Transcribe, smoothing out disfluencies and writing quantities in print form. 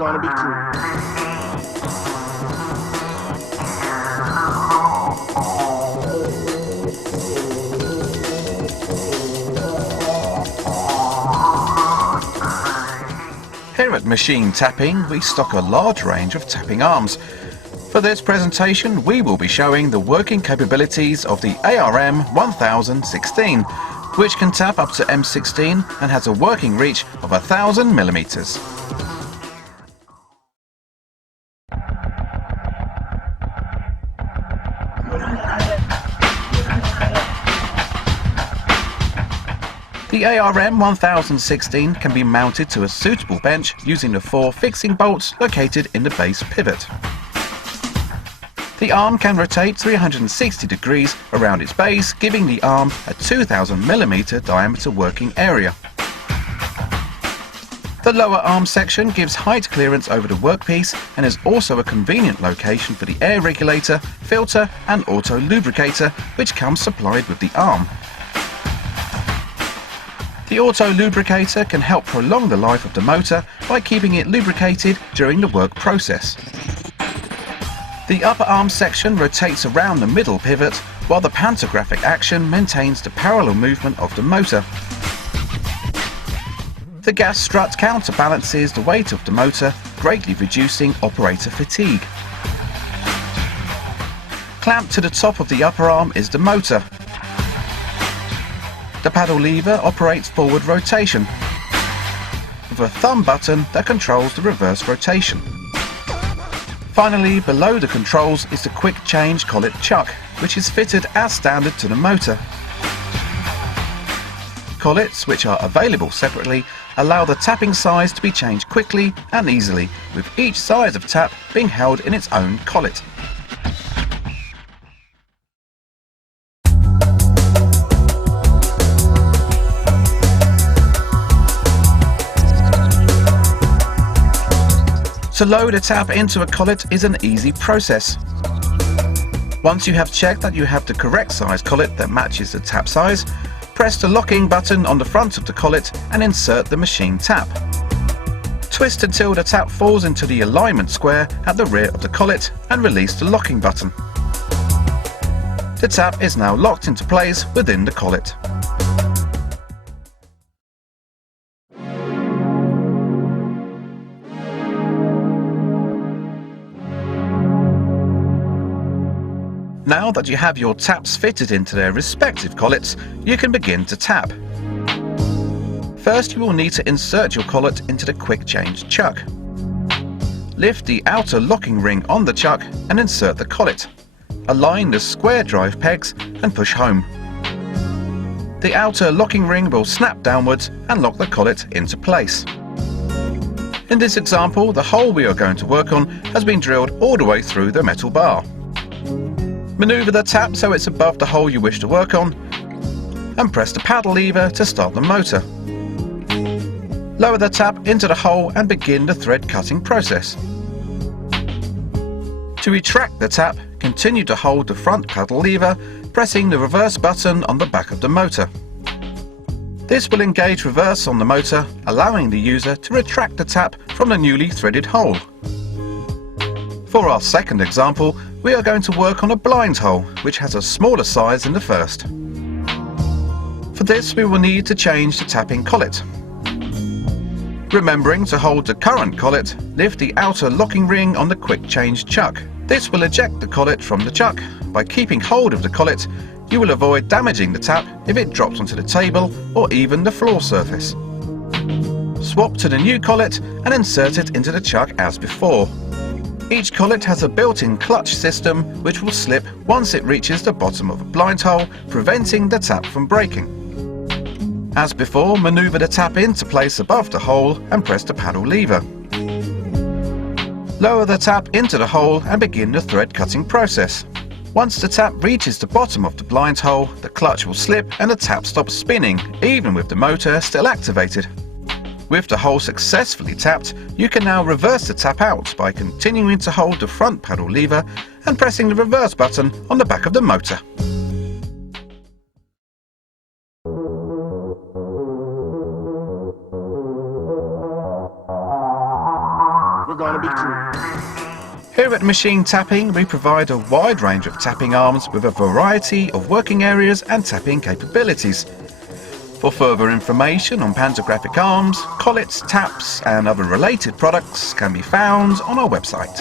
gonna be cool. Here at Machine Tapping, we stock a large range of tapping arms. For this presentation, we will be showing the working capabilities of the ARM 1016, which can tap up to M16 and has a working reach of 1000 millimeters. The ARM 1016 can be mounted to a suitable bench using the 4 fixing bolts located in the base pivot. The arm can rotate 360 degrees around its base, giving the arm a 2000 millimeter diameter working area. The lower arm section gives height clearance over the workpiece and is also a convenient location for the air regulator, filter and auto lubricator, which comes supplied with the arm. The auto lubricator can help prolong the life of the motor by keeping it lubricated during the work process. The upper arm section rotates around the middle pivot, while the pantographic action maintains the parallel movement of the motor. The gas strut counterbalances the weight of the motor, greatly reducing operator fatigue. Clamped to the top of the upper arm is the motor. The paddle lever operates forward rotation, with a thumb button that controls the reverse rotation. Finally, below the controls is the quick change collet chuck, which is fitted as standard to the motor. Collets, which are available separately, allow the tapping size to be changed quickly and easily, with each size of tap being held in its own collet. To load a tap into a collet is an easy process. Once you have checked that you have the correct size collet that matches the tap size, press the locking button on the front of the collet and insert the machine tap. Twist until the tap falls into the alignment square at the rear of the collet and release the locking button. The tap is now locked into place within the collet. Now that you have your taps fitted into their respective collets, you can begin to tap. First, you will need to insert your collet into the quick change chuck. Lift the outer locking ring on the chuck and insert the collet. Align the square drive pegs and push home. The outer locking ring will snap downwards and lock the collet into place. In this example, the hole we are going to work on has been drilled all the way through the metal bar. Maneuver the tap so it's above the hole you wish to work on, and press the paddle lever to start the motor. Lower the tap into the hole and begin the thread cutting process. To retract the tap, continue to hold the front paddle lever, pressing the reverse button on the back of the motor. This will engage reverse on the motor, allowing the user to retract the tap from the newly threaded hole. For our second example, we are going to work on a blind hole, which has a smaller size than the first. For this, we will need to change the tapping collet. Remembering to hold the current collet, lift the outer locking ring on the quick change chuck. This will eject the collet from the chuck. By keeping hold of the collet, you will avoid damaging the tap if it drops onto the table or even the floor surface. Swap to the new collet and insert it into the chuck as before. Each collet has a built-in clutch system which will slip once it reaches the bottom of a blind hole, preventing the tap from breaking. As before, maneuver the tap into place above the hole and press the paddle lever. Lower the tap into the hole and begin the thread cutting process. Once the tap reaches the bottom of the blind hole, the clutch will slip and the tap stops spinning, even with the motor still activated. With the hole successfully tapped, you can now reverse the tap out by continuing to hold the front paddle lever and pressing the reverse button on the back of the motor. We're gonna be cool. Here at Machine Tapping, we provide a wide range of tapping arms with a variety of working areas and tapping capabilities. For further information on pantographic arms, collets, taps and other related products can be found on our website.